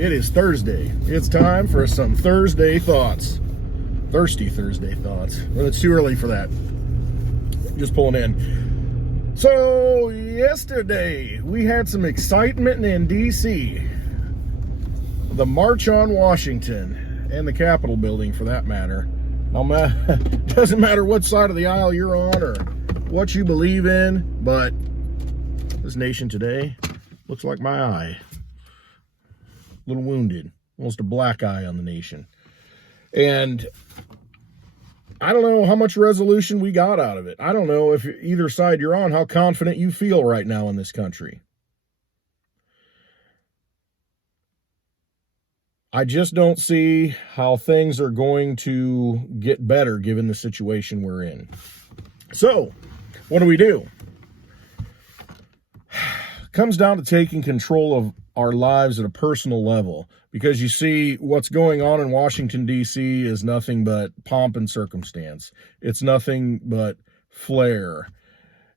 It is Thursday. It's time for some Thursday thoughts. Thirsty Thursday thoughts. Well, it's too early for that. Just pulling in. So, yesterday, we had some excitement in D.C. The March on Washington, and the Capitol building for that matter. Doesn't matter what side of the aisle you're on or what you believe in, but this nation today looks like my eye. A little wounded. Almost a black eye on the nation. And I don't know how much resolution we got out of it. I don't know if either side you're on, how confident you feel right now in this country. I just don't see how things are going to get better given the situation we're in. So, what do? Comes down to taking control of our lives at a personal level, because you see what's going on in Washington, D.C. is nothing but pomp and circumstance. It's nothing but flair.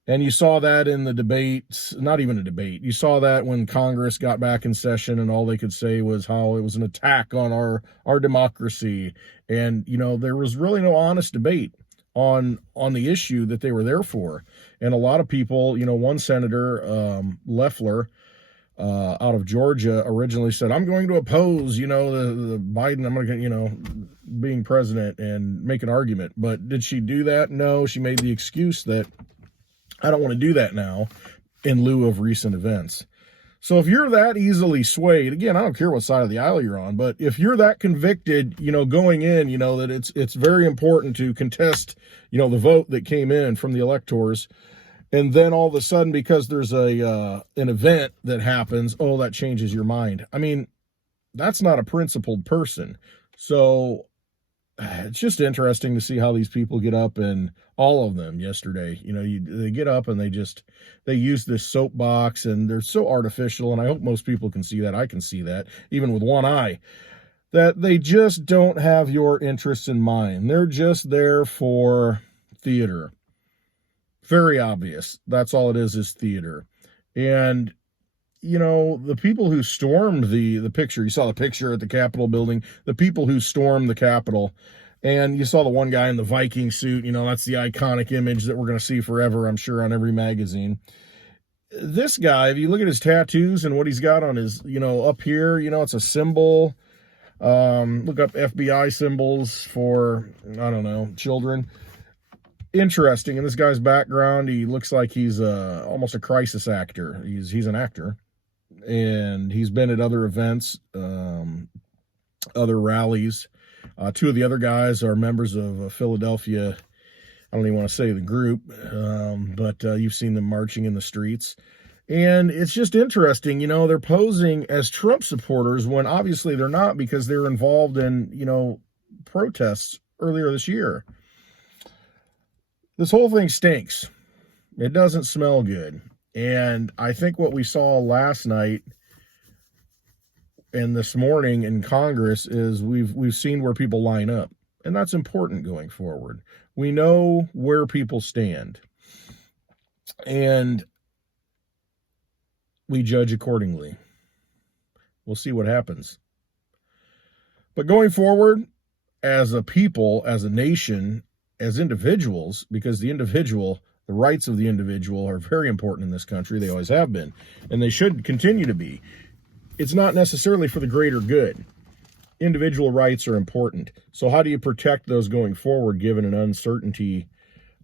And you saw that in the debates, not even a debate. You saw that when Congress got back in session and all they could say was how it was an attack on our democracy. And, you know, there was really no honest debate on the issue that they were there for. And a lot of people, you know, one senator, Loeffler, out of Georgia, originally said, I'm going to oppose, you know, the Biden, I'm going to, you know, being president and make an argument. But did she do that? No, she made the excuse that I don't want to do that now in lieu of recent events. So if you're that easily swayed, again, I don't care what side of the aisle you're on, but if you're that convicted, you know, going in, you know, that it's very important to contest, you know, the vote that came in from the electors, and then all of a sudden, because there's an event that happens, oh, that changes your mind. I mean, that's not a principled person. So it's just interesting to see how these people get up, and all of them yesterday, you know, they get up and they use this soapbox, and they're so artificial. And I hope most people can see that. I can see that even with one eye, that they just don't have your interests in mind. They're just there for theater. Very obvious. That's all it is theater. And, you know, the people who stormed the picture, you saw the picture at the Capitol building, the people who stormed the Capitol, and you saw the one guy in the Viking suit, you know, that's the iconic image that we're going to see forever, I'm sure, on every magazine. This guy, if you look at his tattoos and what he's got on his, you know, up here, you know, it's a symbol. Look up FBI symbols for, I don't know, children. Interesting. In this guy's background, he looks like he's almost a crisis actor. He's an actor, and he's been at other events, other rallies. Two of the other guys are members of Philadelphia. I don't even want to say the group, but you've seen them marching in the streets. And it's just interesting, you know, they're posing as Trump supporters when obviously they're not, because they're involved in, you know, protests earlier this year. This whole thing stinks. It doesn't smell good. And I think what we saw last night and this morning in Congress is we've seen where people line up. And that's important going forward. We know where people stand. And we judge accordingly. We'll see what happens. But going forward, as a people, as a nation, as individuals, because the rights of the individual are very important in this country. They always have been, and they should continue to be. It's not necessarily for the greater good. Individual rights are important. So how do you protect those going forward, given an uncertainty,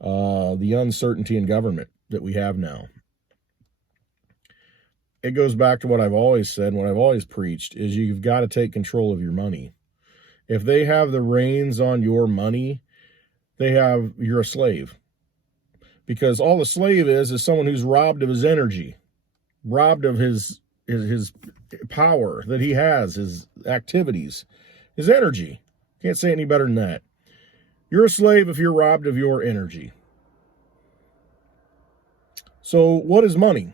the uncertainty in government that we have now? It goes back to what I've always said, what I've always preached, is you've got to take control of your money. If they have the reins on your money, you're a slave. Because all a slave is someone who's robbed of his energy, robbed of his power that he has, his activities, his energy. Can't say any better than that. You're a slave if you're robbed of your energy. So what is money?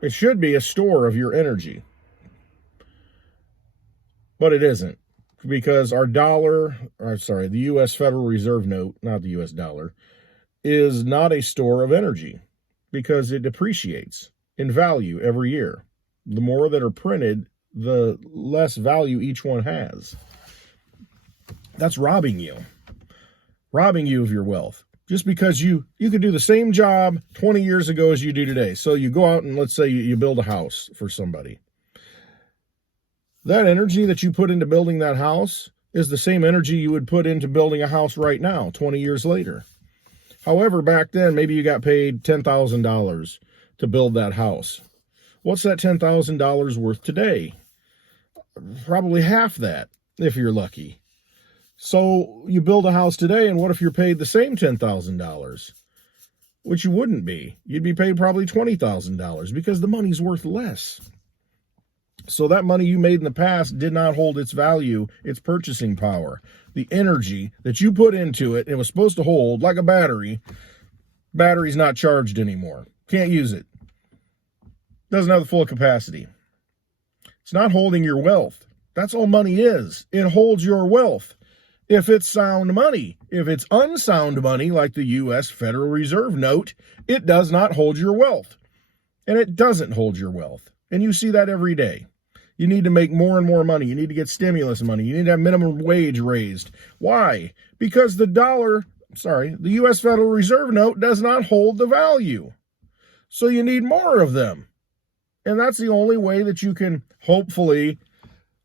It should be a store of your energy. But it isn't. Because the U.S. Federal Reserve note, not the U.S. dollar, is not a store of energy because it depreciates in value every year. The more that are printed, the less value each one has. That's robbing you of your wealth. Just because you could do the same job 20 years ago as you do today. So you go out and let's say you build a house for somebody. That energy that you put into building that house is the same energy you would put into building a house right now, 20 years later. However, back then, maybe you got paid $10,000 to build that house. What's that $10,000 worth today? Probably half that, if you're lucky. So you build a house today, and what if you're paid the same $10,000? Which you wouldn't be. You'd be paid probably $20,000 because the money's worth less. So that money you made in the past did not hold its value, its purchasing power. The energy that you put into it, it was supposed to hold like a battery. Battery's not charged anymore. Can't use it. Doesn't have the full capacity. It's not holding your wealth. That's all money is. It holds your wealth. If it's sound money. If it's unsound money, like the U.S. Federal Reserve note, it does not hold your wealth. And it doesn't hold your wealth. And you see that every day. You need to make more and more money. You need to get stimulus money. You need to have minimum wage raised. Why? Because the U.S. Federal Reserve note does not hold the value. So you need more of them. And that's the only way that you can hopefully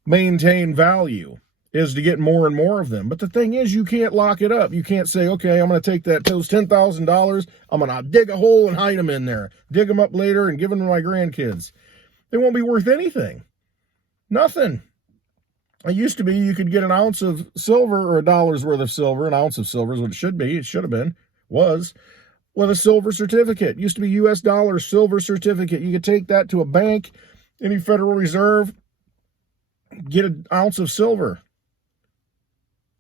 maintain value, is to get more and more of them. But the thing is, you can't lock it up. You can't say, okay, I'm going to take those $10,000, I'm going to dig a hole and hide them in there, dig them up later and give them to my grandkids. They won't be worth anything. Nothing. It used to be you could get an ounce of silver or $1 worth of silver. An ounce of silver is what it should be. It should have been, was, with a silver certificate. It used to be U.S. dollar silver certificate. You could take that to a bank, any Federal Reserve, get an ounce of silver.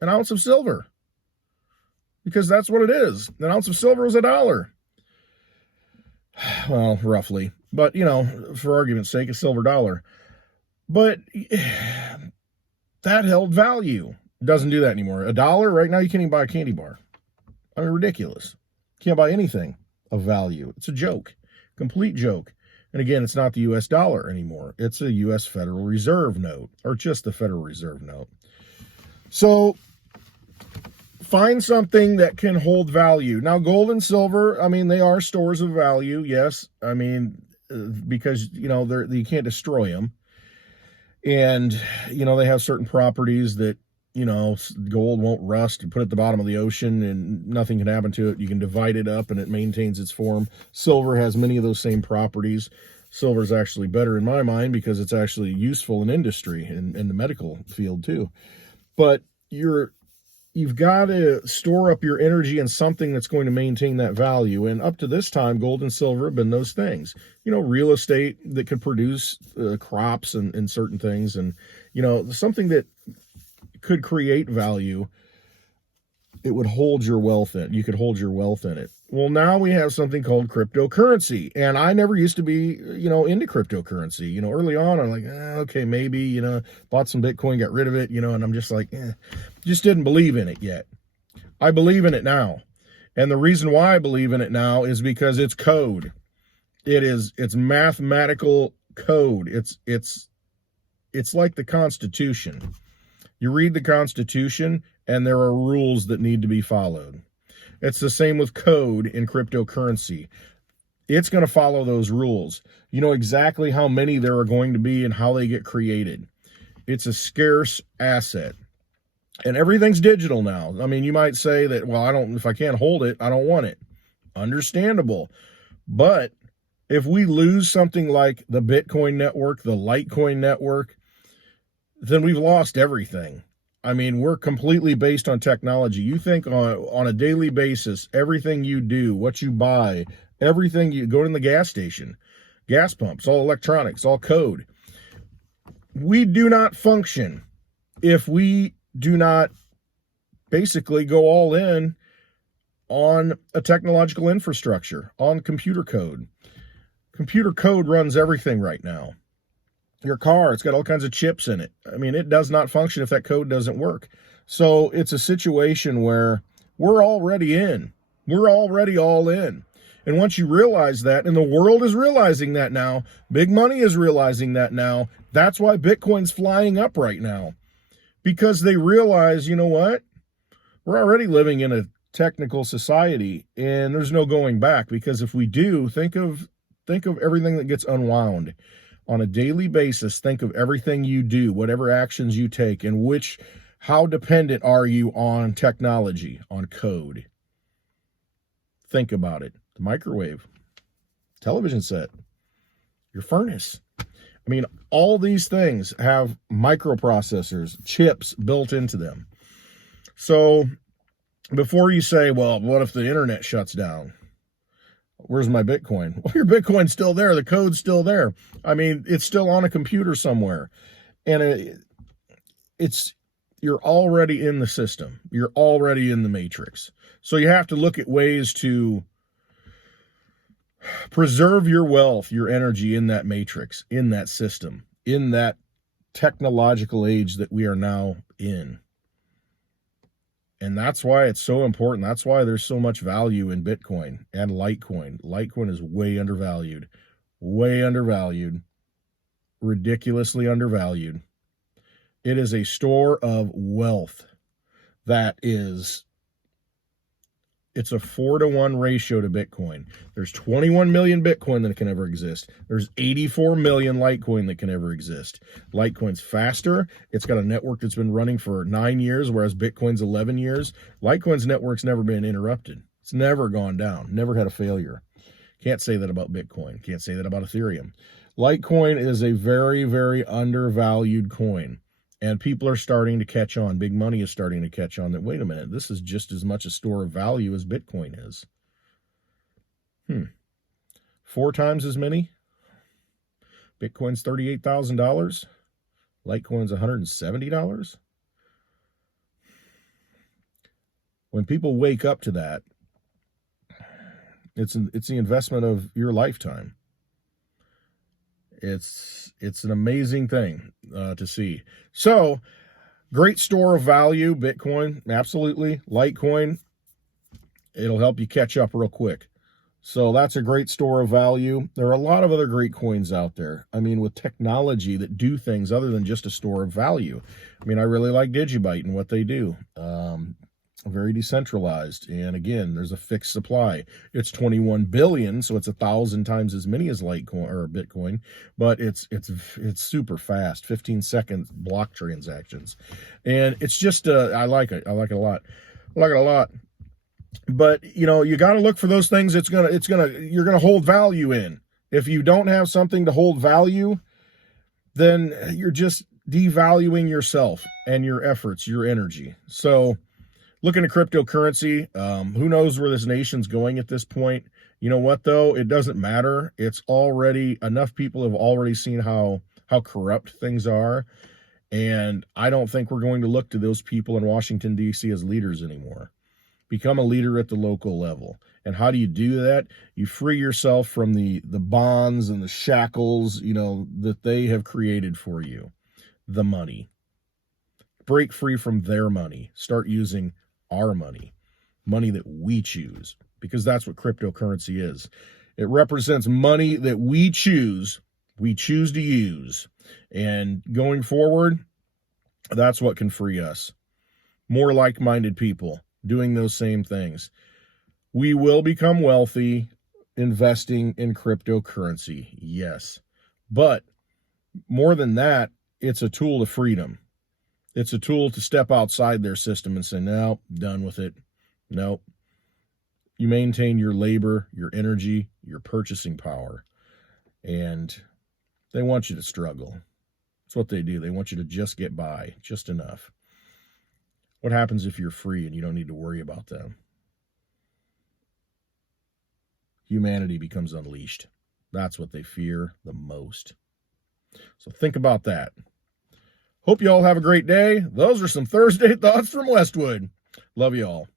An ounce of silver. Because that's what it is. An ounce of silver is $1. Well, roughly. But, for argument's sake, a silver dollar. But that held value. Doesn't do that anymore. $1 right now, you can't even buy a candy bar. I mean, ridiculous. Can't buy anything of value. It's a joke. Complete joke. And again, it's not the U.S. dollar anymore. It's a U.S. Federal Reserve note, or just the Federal Reserve note. So find something that can hold value. Now, gold and silver, I mean, they are stores of value, yes. I mean, because, you can't destroy them. And, they have certain properties that, gold won't rust. You put it at the bottom of the ocean and nothing can happen to it. You can divide it up and it maintains its form. Silver has many of those same properties. Silver is actually better in my mind because it's actually useful in industry and in the medical field too. But you've got to store up your energy in something that's going to maintain that value. And up to this time, gold and silver have been those things. Real estate that could produce crops and certain things. And, something that could create value, it would hold your wealth in. You could hold your wealth in it. Well, now we have something called cryptocurrency. And I never used to be, into cryptocurrency. Early on, I'm like, okay, maybe, bought some Bitcoin, got rid of it, and I'm just like, just didn't believe in it yet. I believe in it now. And the reason why I believe in it now is because it's code. It's mathematical code. It's like the Constitution. You read the Constitution and there are rules that need to be followed. It's the same with code in cryptocurrency. It's going to follow those rules. You know exactly how many there are going to be and how they get created. It's a scarce asset. And everything's digital now. I mean, you might say that, well, if I can't hold it, I don't want it. Understandable. But if we lose something like the Bitcoin network, the Litecoin network, then we've lost everything. I mean, we're completely based on technology. You think on a daily basis, everything you do, what you buy, everything you go to the gas station, gas pumps, all electronics, all code. We do not function if we do not basically go all in on a technological infrastructure, on computer code. Computer code runs everything right now. Your car, it's got all kinds of chips in it. I mean, it does not function if that code doesn't work. So it's a situation where we're already in. We're already all in. And once you realize that, and the world is realizing that now, big money is realizing that now, that's why Bitcoin's flying up right now. Because they realize, you know what? We're already living in a technical society, and there's no going back. Because if we do, think of everything that gets unwound on a daily basis. Think of everything you do, whatever actions you take, and how dependent are you on technology, on code? Think about it. The microwave, television set, your furnace. I mean, all these things have microprocessors, chips built into them. So before you say, well, what if the internet shuts down? Where's my Bitcoin? Well, your Bitcoin's still there. The code's still there. I mean, it's still on a computer somewhere. And you're already in the system. You're already in the matrix. So you have to look at ways to preserve your wealth, your energy in that matrix, in that system, in that technological age that we are now in. And that's why it's so important. That's why there's so much value in Bitcoin and Litecoin. Litecoin is way undervalued, ridiculously undervalued. It is a store of wealth it's a 4-to-1 ratio to Bitcoin. There's 21 million Bitcoin that can ever exist. There's 84 million Litecoin that can ever exist. Litecoin's faster. It's got a network that's been running for 9 years, whereas Bitcoin's 11 years. Litecoin's network's never been interrupted. It's never gone down, never had a failure. Can't say that about Bitcoin. Can't say that about Ethereum. Litecoin is a very, very undervalued coin. And people are starting to catch on. Big money is starting to catch on that, wait a minute, this is just as much a store of value as Bitcoin is. 4 times as many? Bitcoin's $38,000. Litecoin's $170. When people wake up to that, it's the investment of your lifetime. It's an amazing thing to see. So, great store of value, Bitcoin, absolutely. Litecoin, it'll help you catch up real quick. So that's a great store of value. There are a lot of other great coins out there. I mean, with technology that do things other than just a store of value. I mean, I really like Digibyte and what they do. Very decentralized, and again, there's a fixed supply. It's 21 billion, so it's 1,000 times as many as Litecoin or Bitcoin, but it's super fast, 15-second block transactions, and it's just I like it. I like it a lot. But you got to look for those things. You're gonna hold value in. If you don't have something to hold value, then you're just devaluing yourself and your efforts, your energy. So, looking at cryptocurrency, who knows where this nation's going at this point? You know what, though? It doesn't matter. It's already, enough people have already seen how corrupt things are. And I don't think we're going to look to those people in Washington, D.C. as leaders anymore. Become a leader at the local level. And how do you do that? You free yourself from the bonds and the shackles, that they have created for you. The money. Break free from their money. Start using our money that we choose, because that's what cryptocurrency is. It represents money that we choose to use. And going forward, that's what can free us. More like-minded people doing those same things. We will become wealthy investing in cryptocurrency, yes. But more than that, it's a tool of freedom. It's a tool to step outside their system and say, no, done with it. No. You maintain your labor, your energy, your purchasing power. And they want you to struggle. That's what they do. They want you to just get by, just enough. What happens if you're free and you don't need to worry about them? Humanity becomes unleashed. That's what they fear the most. So think about that. Hope you all have a great day. Those are some Thursday thoughts from Westwood. Love you all.